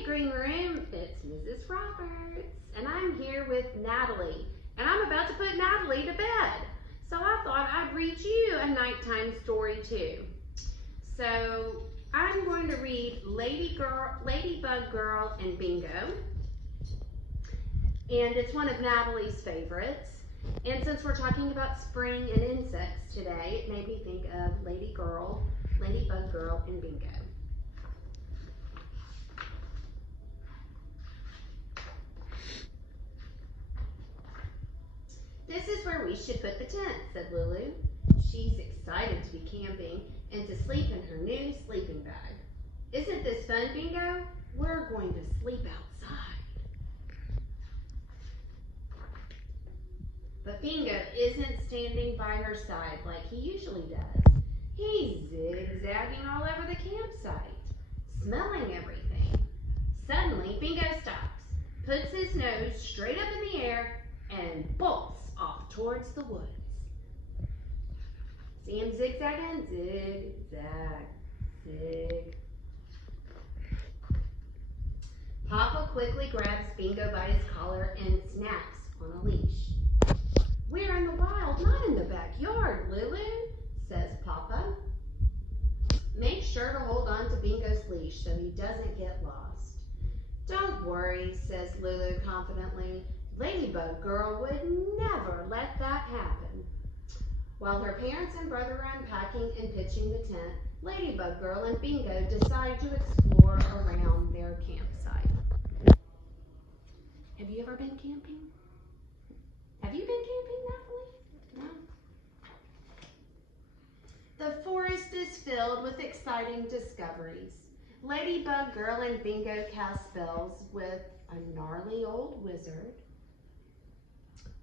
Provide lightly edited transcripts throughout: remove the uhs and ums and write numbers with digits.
Hey Green Room, it's Mrs. Roberts, and I'm here with Natalie, and I'm about to put Natalie to bed. So I thought I'd read you a nighttime story too. So I'm going to read Ladybug Girl and Bingo, and it's one of Natalie's favorites. And since we're talking about spring and insects today, it made me think of Ladybug Girl and Bingo. This is where we should put the tent, said Lulu. She's excited to be camping and to sleep in her new sleeping bag. Isn't this fun, Bingo? We're going to sleep outside. But Bingo isn't standing by her side like he usually does. He's zigzagging all over the campsite, smelling everything. Suddenly, Bingo stops, puts his nose straight up in the air, and bolts off towards the woods. See him zigzagging? Zig, zag, zig. Papa quickly grabs Bingo by his collar and snaps on a leash. We're in the wild, not in the backyard, Lulu, says Papa. Make sure to hold on to Bingo's leash so he doesn't get lost. Don't worry, says Lulu confidently. Ladybug Girl would never let that happen. While her parents and brother are unpacking and pitching the tent, Ladybug Girl and Bingo decide to explore around their campsite. Have you ever been camping? Have you been camping, Natalie? No? The forest is filled with exciting discoveries. Ladybug Girl and Bingo cast spells with a gnarly old wizard,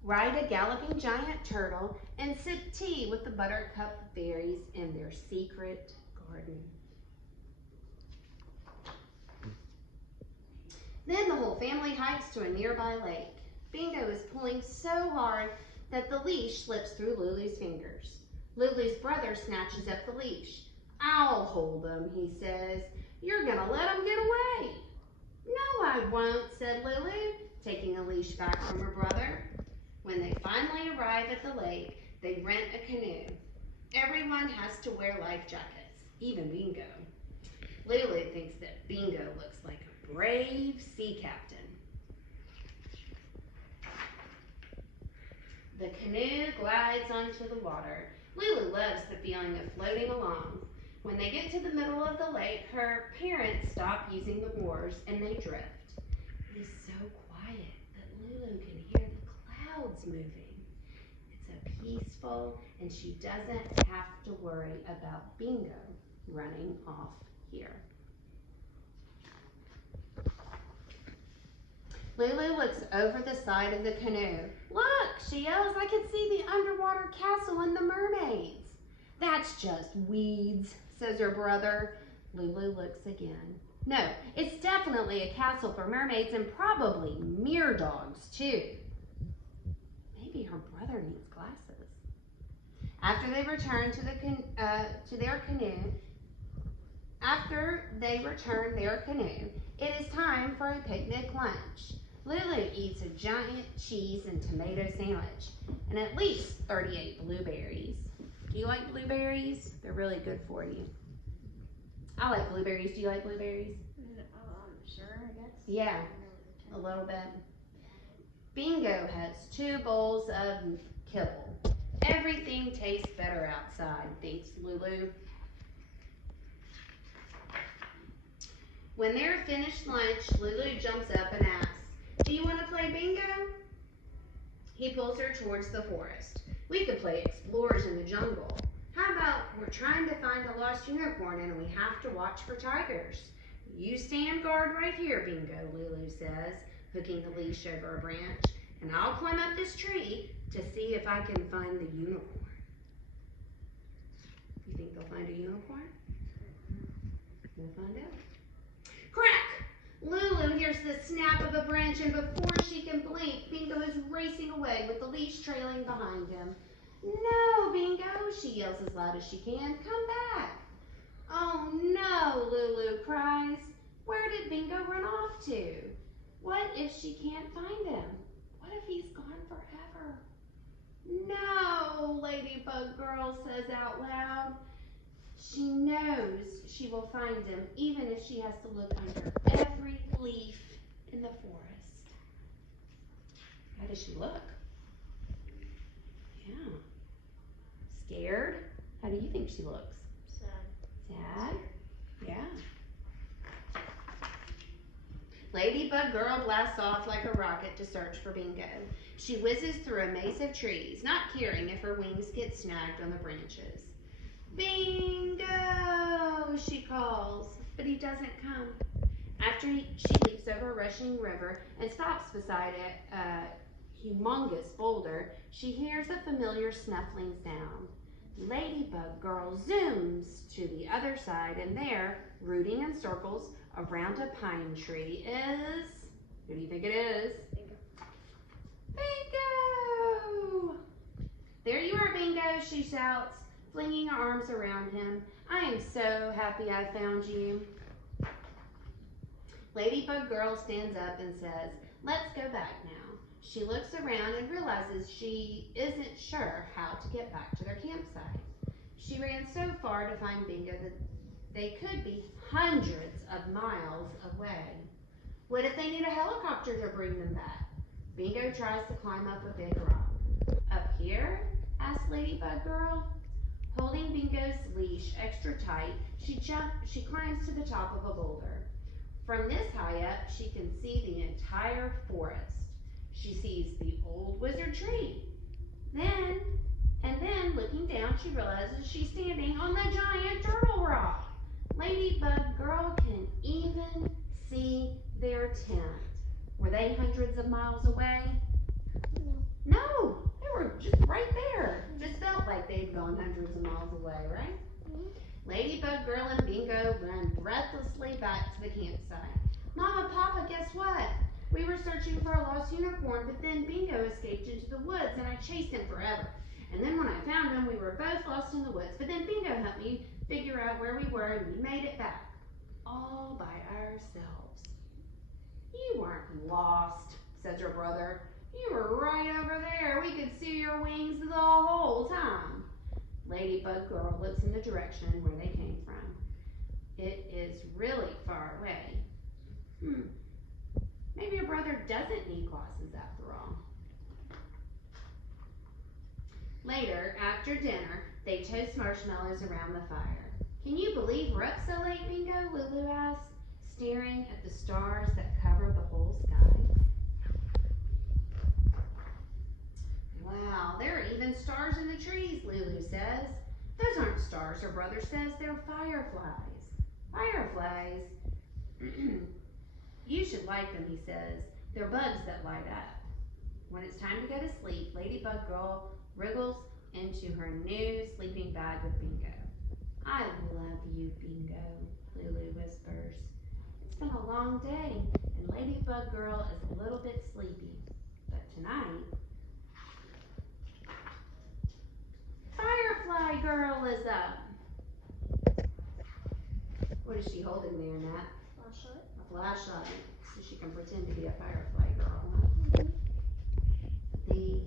ride a galloping giant turtle, and sip tea with the buttercup berries in their secret garden. Then the whole family hikes to a nearby lake. Bingo is pulling so hard that the leash slips through Lulu's fingers. Lulu's brother snatches up the leash. I'll hold him, he says. You're gonna let him get away. No, I won't, said Lulu, taking a leash back from her brother. When they finally arrive at the lake, they rent a canoe. Everyone has to wear life jackets, even Bingo. Lulu thinks that Bingo looks like a brave sea captain. The canoe glides onto the water. Lulu loves the feeling of floating along. When they get to the middle of the lake, her parents stop using the oars and they drift. It is so quiet that Lulu can hear the clouds moving. It's a peaceful, and she doesn't have to worry about Bingo running off here. Lulu looks over the side of the canoe. Look, she yells, I can see the underwater castle and the mermaids. That's just weeds, says her brother. Lulu looks again. No, it's definitely a castle for mermaids and probably mere dogs too. Maybe her brother needs glasses. After they return to their canoe, it is time for a picnic lunch. Lulu eats a giant cheese and tomato sandwich and at least 38 blueberries. Do you like blueberries? They're really good for you. I like blueberries. Do you like blueberries? Sure, I guess. Yeah, a little bit. Bingo has 2 bowls of kibble. Everything tastes better outside, thinks Lulu. When they're finished lunch, Lulu jumps up and asks, do you want to play bingo? He pulls her towards the forest. We could play explorers in the jungle. How about we're trying to find a lost unicorn and we have to watch for tigers? You stand guard right here, Bingo, Lulu says, hooking the leash over a branch, and I'll climb up this tree to see if I can find the unicorn. You think they'll find a unicorn? We'll find out. Crack! Lulu hears the snap of a branch, and before she can blink, Bingo is racing away with the leash trailing behind him. No, Bingo, she yells as loud as she can. Come back. Oh no, Lulu cries. Where did Bingo run off off to? What if she can't find him? What if he's gone forever? No, Ladybug Girl says out loud. She knows she will find him even if she has to look under every leaf in the forest. How does she look? Yeah. Scared? How do you think she looks? Sad? Yeah. Ladybug Girl blasts off like a rocket to search for Bingo. She whizzes through a maze of trees, not caring if her wings get snagged on the branches. Bingo! She calls, but he doesn't come. After she leaps over a rushing river and stops beside a humongous boulder, she hears a familiar snuffling sound. Ladybug Girl zooms to the other side, and there, rooting in circles around a pine tree is... Who do you think it is? Bingo! There you are, Bingo, she shouts, flinging her arms around him. I am so happy I found you. Ladybug Girl stands up and says, let's go back now. She looks around and realizes she isn't sure how to get back to their campsite. She ran so far to find Bingo that they could be hundreds of miles away. What if they need a helicopter to bring them back? Bingo tries to climb up a big rock. Up here? Asked Ladybug Girl. Holding Bingo's leash extra tight, she climbs to the top of a boulder. From this high up, she can see the entire forest. She sees the old wizard tree. Then, looking down, she realizes she's standing on the giant turtle rock. Ladybug Girl can even see their tent. Were they hundreds of miles away? No, they were just right there. Just felt like they'd gone hundreds of miles away, right? Ladybug Girl and Bingo run breathlessly back to the campsite. Mama, Papa, guess what? We were searching for a lost unicorn, but then Bingo escaped into the woods and I chased him forever. And then when I found him, we were both lost in the woods, but then Bingo helped me figure out where we were and we made it back. All by ourselves. You weren't lost, says her brother. You were right over there. We could see your wings the whole time. Ladybug Girl looks in the direction where they came from. It is really far away. Maybe your brother doesn't need glasses after all. Later, after dinner, they toast marshmallows around the fire. Can you believe we're up so late, Bingo? Lulu asked, staring at the stars that cover the whole sky. Wow, there are even stars in the trees, Lulu says. Those aren't stars, her brother says. They're fireflies. Fireflies? You should like them, he says. They're bugs that light up. When it's time to go to sleep, Ladybug Girl wriggles into her new sleeping bag with Bingo. I love you, Bingo, Lulu whispers. It's been a long day, and Ladybug Girl is a little bit sleepy. But tonight, Firefly Girl is up. What is she holding there, Nat? Flashlight. A flashlight, so she can pretend to be a firefly girl. Huh? The